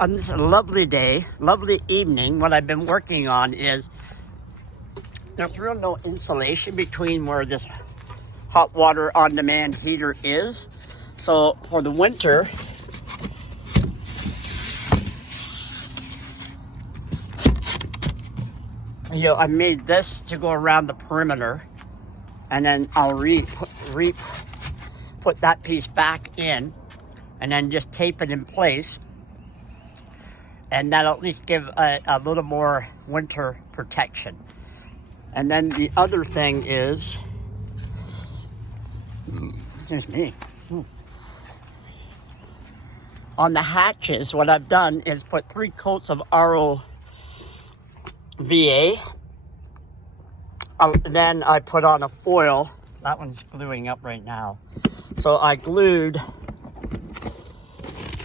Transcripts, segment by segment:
On this lovely day, lovely evening, what I've been working on is there's real no insulation between where this hot water on-demand heater is. So for the winter, I made this to go around the perimeter, and then I'll put that piece back in, and then just tape it in place, and that'll at least give a little more winter protection. And then the other thing is, excuse me, on the hatches, what I've done is put 3 coats of ROVA. Then I put on a foil. That one's gluing up right now. So I glued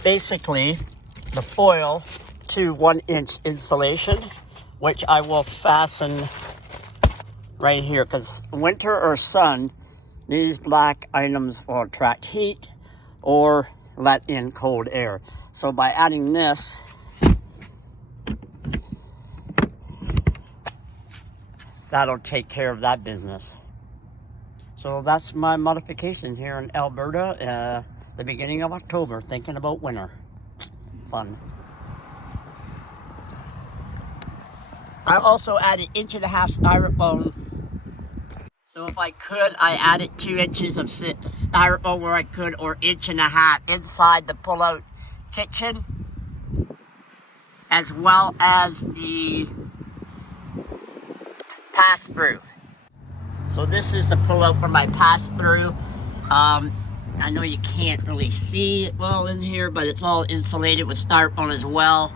basically the foil to 1-inch insulation, which I will fasten right here, because winter or sun, these black items will attract heat or let in cold air. So by adding this, that'll take care of that business. So that's my modification here in Alberta, the beginning of October, thinking about winter. Fun. I also added 1.5 inch styrofoam. So if I could, I added 2 inches of styrofoam where I could, or 1.5 inches inside the pull-out kitchen, as well as the pass-through. So this is the pull-out for my pass-through. I know you can't really see it well in here, but it's all insulated with styrofoam as well.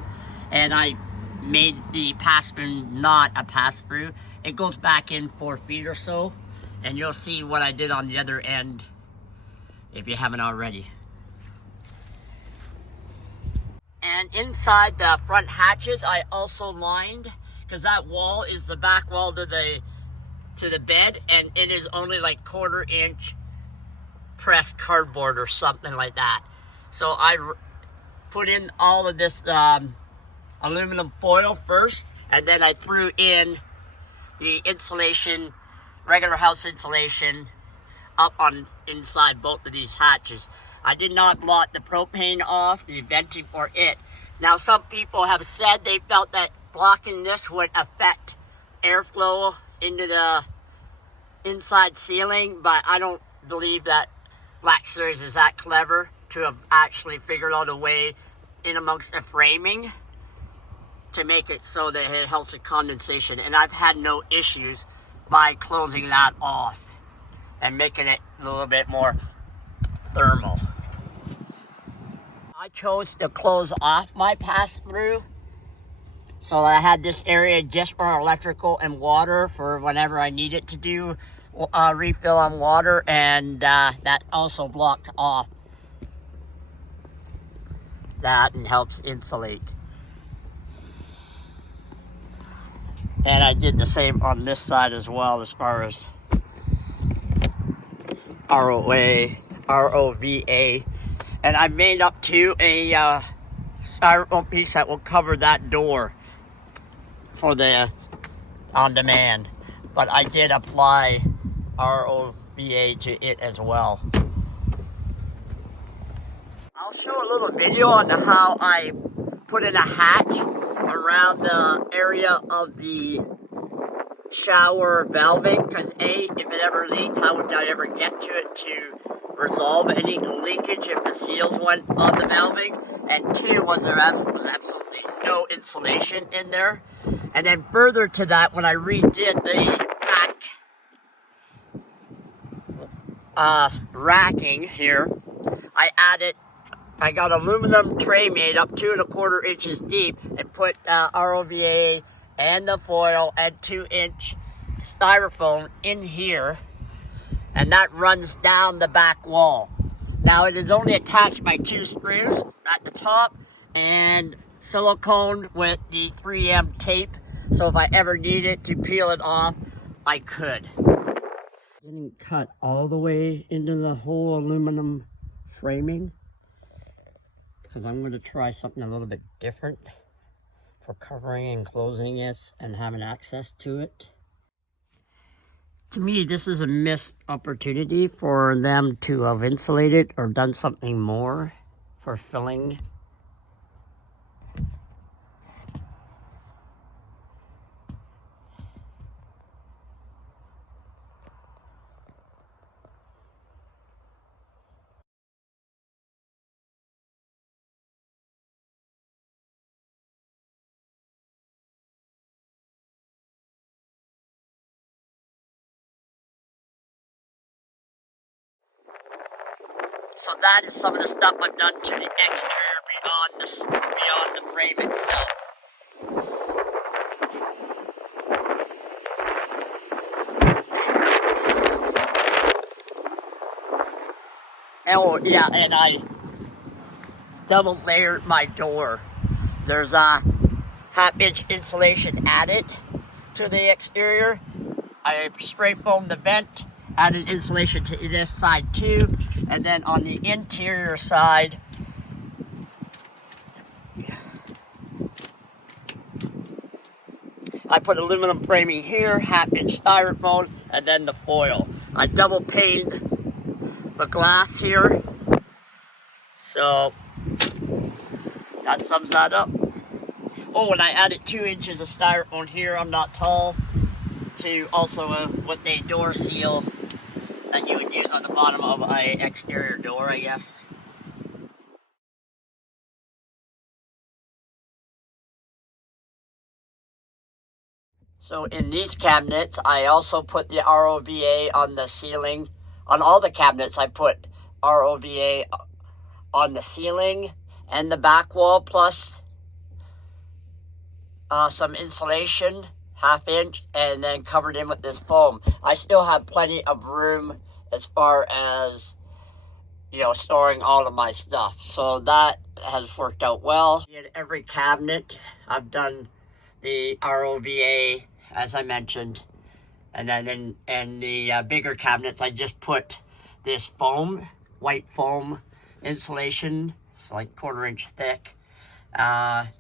And I made the pass-through not a pass-through. It goes back in 4 feet or so, and you'll see what I did on the other end if you haven't already. And inside the front hatches, I also lined, because that wall is the back wall to the bed, and it is only like 1/4 inch pressed cardboard or something like that. So I put in all of this aluminum foil first, and then I threw in the insulation, regular house insulation, up on inside both of these hatches. I did not block the propane off, the venting for it. Now some people have said they felt that blocking this would affect airflow into the inside ceiling, but I don't believe that Black Series is that clever to have actually figured out a way in amongst the framing to make it so that it helps with condensation. And I've had no issues by closing that off and making it a little bit more thermal. I chose to close off my pass-through, so I had this area just for electrical and water for whenever I needed to do refill on water, and that also blocked off that and helps insulate. And I did the same on this side as well, as far as ROVA. And I made up to a styrofoam piece that will cover that door for the on-demand. But I did apply ROVA to it as well. I'll show a little video on how I put in a hatch around the area of the shower valving, because if it ever leaked, how would I ever get to it to resolve any leakage if the seals went on the valving? And 2, was there was absolutely no insulation in there. And then further to that, when I redid the back racking here, I got aluminum tray made up 2¼ inches deep and put ROVA and the foil and 2-inch styrofoam in here, and that runs down the back wall. Now it is only attached by 2 screws at the top and silicone with the 3M tape, so if I ever needed to peel it off, I could. Didn't cut all the way into the whole aluminum framing. because I'm going to try something a little bit different for covering and closing this and having access to it. To me, this is a missed opportunity for them to have insulated or done something more for filling. So that is some of the stuff I've done to the exterior beyond the frame itself. Oh yeah, and I double layered my door. There's a half-inch insulation added to the exterior. I spray foamed the vent, added insulation to this side too, and then on the interior side, I put aluminum framing here, half-inch styrofoam, and then the foil. I double paned the glass here, so that sums that up. Oh, and I added 2 inches of styrofoam here. I'm not tall. To also with a door seal that you would use on the bottom of an exterior door, I guess. So in these cabinets, I also put the ROVA on the ceiling. On all the cabinets, I put ROVA on the ceiling and the back wall, plus some insulation, half-inch, and then covered in with this foam. I still have plenty of room as far as, you know, storing all of my stuff. So that has worked out well. In every cabinet, I've done the ROVA, as I mentioned. And then in the bigger cabinets, I just put this foam, white foam insulation. It's like 1/4 inch thick,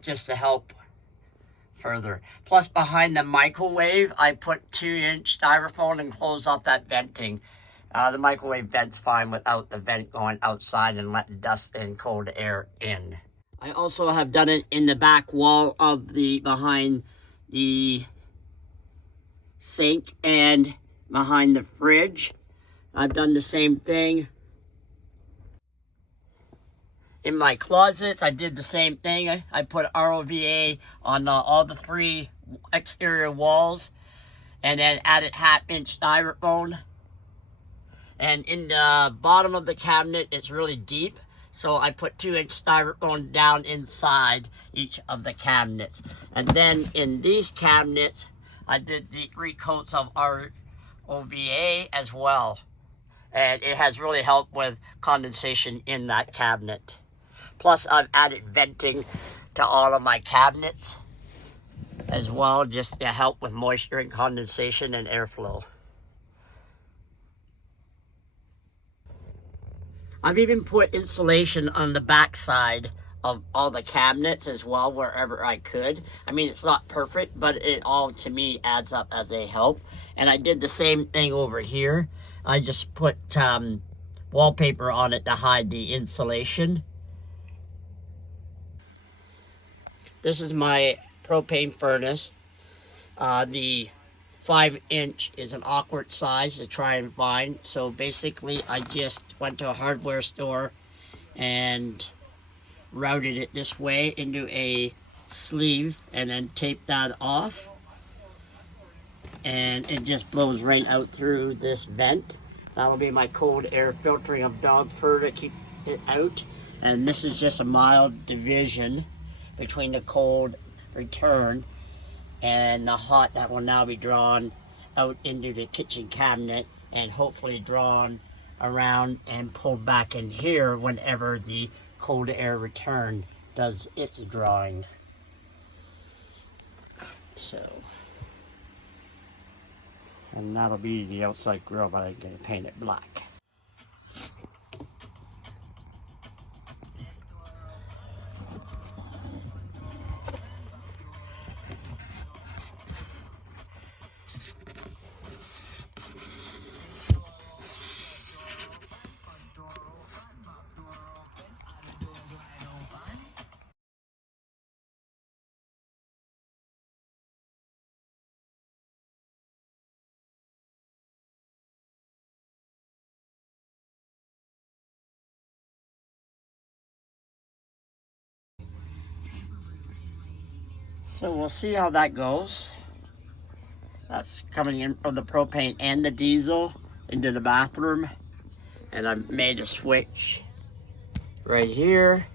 just to help further. Plus, behind the microwave, I put 2-inch styrofoam and closed off that venting. The microwave vent's fine without the vent going outside and letting dust and cold air in. I also have done it in the back wall of behind the sink and behind the fridge. I've done the same thing. In my closets, I did the same thing. I put ROVA on all the 3 exterior walls and then added half-inch styrofoam. And in the bottom of the cabinet, it's really deep, so I put 2-inch styrofoam down inside each of the cabinets. And then in these cabinets, I did the 3 coats of ROVA as well. And it has really helped with condensation in that cabinet. Plus, I've added venting to all of my cabinets as well, just to help with moisture and condensation and airflow. I've even put insulation on the back side of all the cabinets as well, wherever I could. I mean, it's not perfect, but it all, to me, adds up as a help. And I did the same thing over here. I just put wallpaper on it to hide the insulation. This is my propane furnace. The 5-inch is an awkward size to try and find. So basically, I just went to a hardware store and routed it this way into a sleeve and then taped that off. And it just blows right out through this vent. That'll be my cold air filtering of dog fur to keep it out. And this is just a mild division between the cold return and the hot that will now be drawn out into the kitchen cabinet and hopefully drawn around and pulled back in here whenever the cold air return does its drawing. So, and that'll be the outside grill, but I'm going to paint it black. So we'll see how that goes. That's coming in from the propane and the diesel into the bathroom. And I made a switch right here.